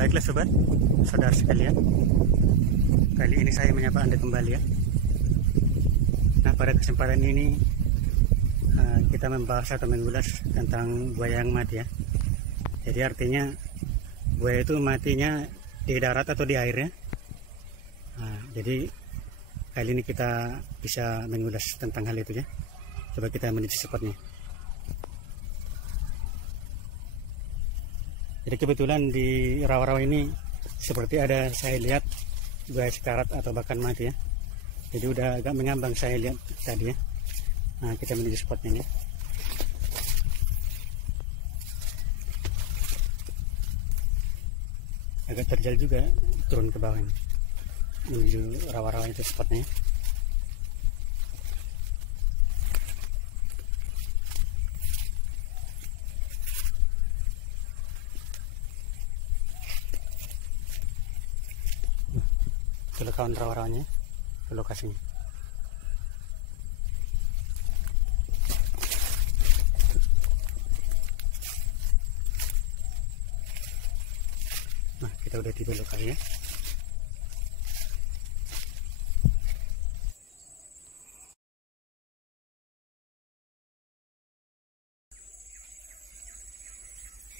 Baiklah sobat, saudara sekalian, kali ini saya menyapa Anda kembali ya. Nah, pada kesempatan ini kita membahas atau mengulas tentang buaya yang mati ya. Jadi artinya buaya itu matinya di darat atau di air ya. Nah, jadi kali ini kita bisa mengulas tentang hal itu ya. Coba kita menuju spotnya. Jadi kebetulan di rawa-rawa ini seperti ada saya lihat buaya sekarat atau bahkan mati ya. Jadi udah agak mengambang saya lihat tadi ya. Nah, kita menuju spotnya nih. Agak terjal juga turun ke bawah ini. Menuju rawa-rawa itu spotnya. Itu kawan rawa-rawanya ke lokasinya. Nah, kita udah tiba lokasinya.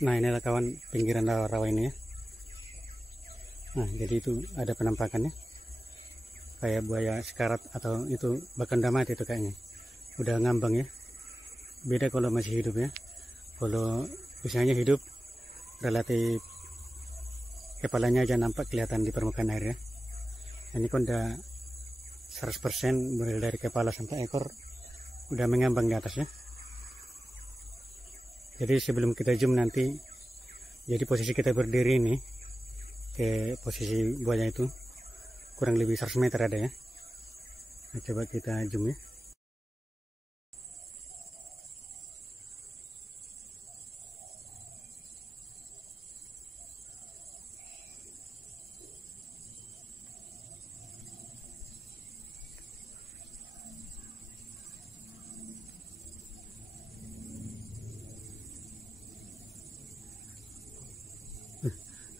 Nah, inilah kawan pinggiran rawa-rawa ini ya. Nah, jadi itu ada penampakannya kayak buaya sekarat atau itu bahkan udah mati itu kayaknya, udah ngambang ya. Beda kalau masih hidup ya. Kalau misalnya hidup relatif kepalanya aja nampak kelihatan di permukaan air ya. Ini kan udah 100% mulai dari kepala sampai ekor udah mengambang di atas ya. Jadi sebelum kita zoom nanti, jadi posisi kita berdiri ini ke posisi buaya itu kurang lebih 100 meter ada ya. Nah, coba kita zoom ya.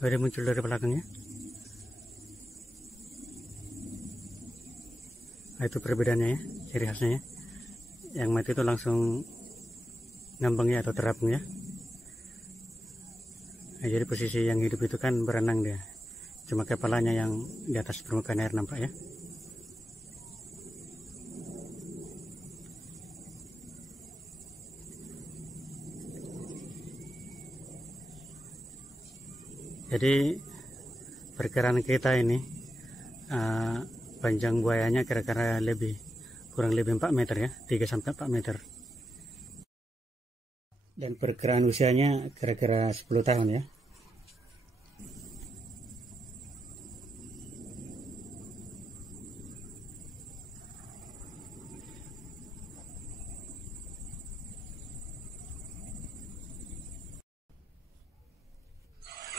Ada muncul dari belakangnya. Nah, itu perbedaannya ya, ciri khasnya ya. Yang mati itu langsung ngambang ya atau terapung ya. Nah, jadi posisi yang hidup itu kan berenang dia, cuma kepalanya yang di atas permukaan air nampak ya. Jadi perkiraan kita ini panjang buayanya kira-kira kurang lebih 4 meter ya, 3-4 meter. Dan perkiraan usianya kira-kira 10 tahun ya.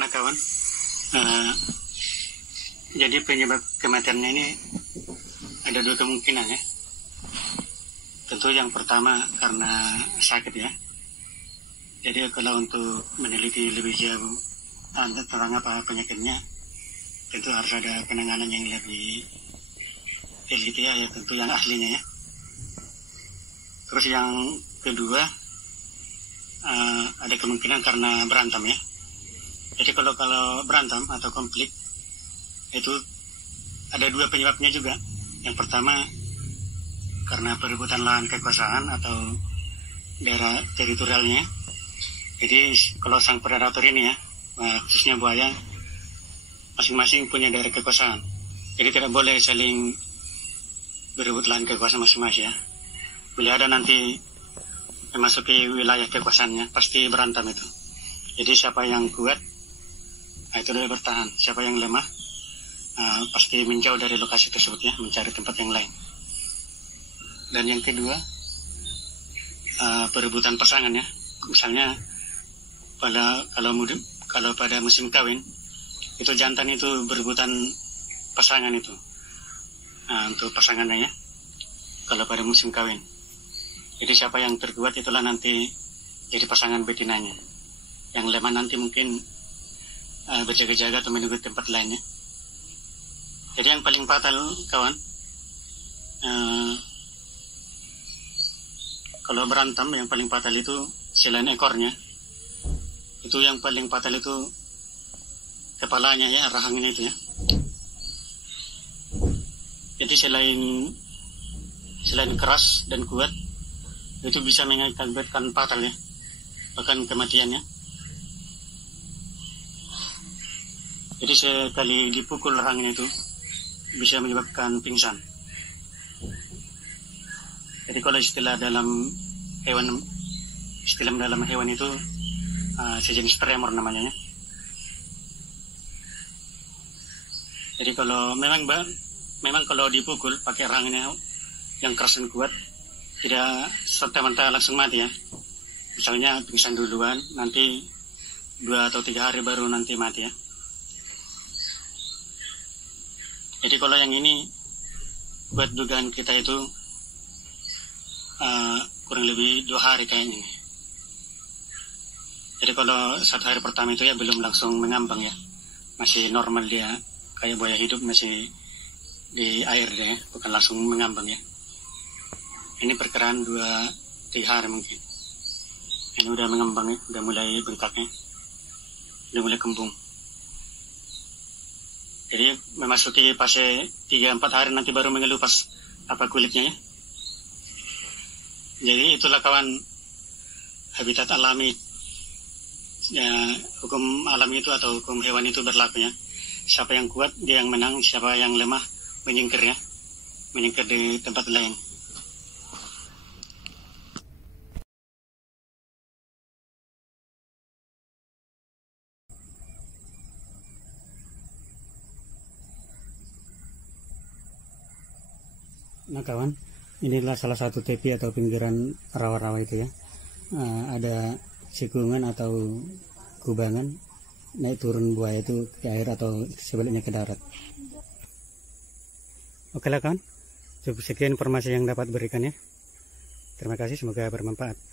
Nah kawan, jadi penyebab kematiannya ini ada dua kemungkinan ya. Tentu yang pertama karena sakit ya. Jadi kalau untuk meneliti lebih jauh tentang apa penyakitnya, tentu harus ada penanganan yang lebih teliti ya, tentu yang ahlinya ya. Terus yang kedua ada kemungkinan karena berantem ya. Jadi kalau berantem atau konflik itu ada dua penyebabnya juga. Yang pertama karena perebutan lahan kekuasaan atau daerah teritorialnya. Jadi kalau sang predator ini ya, khususnya buaya, masing-masing punya daerah kekuasaan. Jadi tidak boleh saling berebut lahan kekuasaan masing-masing ya. Bila ada nanti memasuki wilayah kekuasaannya, pasti berantem itu. Jadi siapa yang kuat, itu dia bertahan. Siapa yang lemah, pasti menjauh dari lokasi tersebut ya, mencari tempat yang lain. Dan yang kedua, perebutan pasangan ya. Misalnya kalau pada musim kawin, itu jantan itu berebutan pasangan itu, untuk pasangannya ya. Kalau pada musim kawin, jadi siapa yang terkuat itulah nanti jadi pasangan betinanya. Yang lemah nanti mungkin berjaga-jaga atau menunggu tempat lainnya. Jadi yang paling fatal kawan, kalau berantem yang paling fatal itu selain ekornya, itu yang paling fatal itu kepalanya ya, rahangnya itu ya. Jadi selain keras dan kuat, itu bisa mengakibatkan fatal ya, bahkan kematiannya. Jadi sekali dipukul rahangnya itu bisa menyebabkan pingsan. Jadi kalau istilah dalam hewan itu sejenis tremor namanya ya. Jadi kalau memang kalau dipukul pakai rahangnya yang keras dan kuat, tidak serta-merta langsung mati ya. Misalnya pingsan duluan, nanti 2 atau 3 hari baru nanti mati ya. Jadi kalau yang ini buat dugaan kita itu kurang lebih 2 hari kayaknya. Jadi kalau 1 hari pertama itu ya belum langsung mengambang ya, masih normal dia, kayak buaya hidup masih di air deh, bukan langsung mengambang ya. Ini perkiraan 2-3 hari mungkin. Ini udah mengembang ya, udah mulai bengkaknya, udah mulai kembung. Jadi memasuki fase 3-4 hari nanti baru mengelupas kulitnya ya. Jadi itulah kawan habitat alami ya, hukum alami itu atau hukum hewan itu berlaku ya. Siapa yang kuat dia yang menang, siapa yang lemah menyingkir ya, menyingkir di tempat lain. Nah kawan, inilah salah satu tepi atau pinggiran rawa-rawa itu ya. Ada sikungan atau kubangan naik turun buaya itu ke air atau sebaliknya ke darat. Oke lah kawan, cukup sekian informasi yang dapat berikan ya. Terima kasih, semoga bermanfaat.